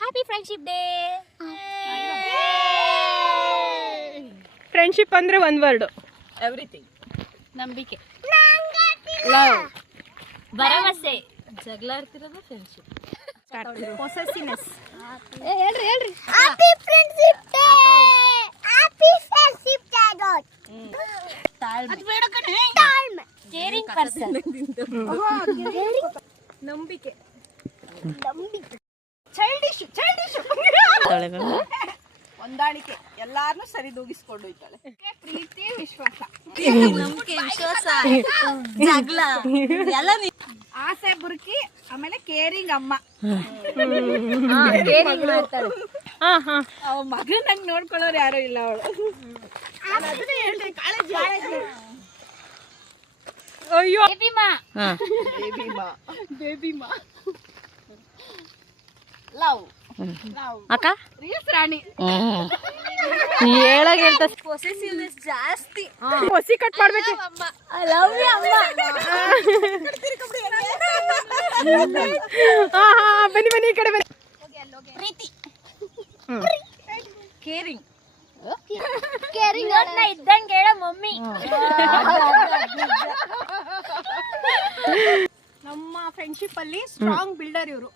Happy friendship day. Friendship ಅಂದ್ರೆ ಒಂದು word. Everything. ನಂಬಿಕೆ, ಲವ್, ಭರವಸೆ, ಜಗಳ ಆಡ್ತಿರೋದು ಫ್ರೆಂಡ್ಶಿಪ್. ಪೊಸೆಸಿವ್ನೆಸ್. ಹೇಳ್ರಿ. Happy friendship day. Happy friendship day. ತಾಳ್ಮೆ. ಕೇರಿಂಗ್ ಪರ್ಸನ್, ನಂಬಿಕೆ. ಹೊಂದಾಣಿಕೆ, ಎಲ್ಲಾರನ್ನೂ ಸರಿದೂಗಿಸ್ಕೊಂಡು ಹೋಯ್ತಾಳೆ. ಪ್ರೀತಿ, ವಿಶ್ವಾಸ, ನಂಬಿಕೆ, ವಿಶ್ವಾಸ, ಜಗಳ ಎಲ್ಲ. ಆಸೆ ಬುರ್ಕಿ, ಆಮೇಲೆ ಕೇರಿಂಗ್ ಅಮ್ಮ. ಕೇರಿಂಗ್ ಮಾಡ್ತಾಳೆ. ಅವ ಮಗನಾಗ ನೋಡ್ಕೊಳ್ಳೋರು ಯಾರು ಇಲ್ಲ ಅವಳು. ಅಯ್ಯೋ, ಬೇಬಿ ಮಾ, ಲವ್. ಅಕ್ಕ ರೀಲ್ಸ್ ರಾಣಿ. ಹೇಳಾಗ ಪೊಸೆಸಿವ್ನೆಸ್ ಜಾಸ್ತಿ. ಹೊಸಿ ಕಟ್ ಮಾಡ್ಬೇಕು. ಐ ಲವ್ ಯು ಅಮ್ಮ. ಬನ್ನಿ ಈ ಕಡೆ ಬನ್ನಿ. ಪ್ರೀತಿ, ಕೇರಿಂಗ್. ಕೇರಿಂಗ್ ಅವ್ರನ್ನ ಇದ್ದಂಗೆ ಹೇಳ ಮಮ್ಮಿ. ನಮ್ಮ ಫ್ರೆಂಡ್ಶಿಪ್ ಅಲ್ಲಿ ಸ್ಟ್ರಾಂಗ್ ಬಿಲ್ಡರ್ ಇವರು.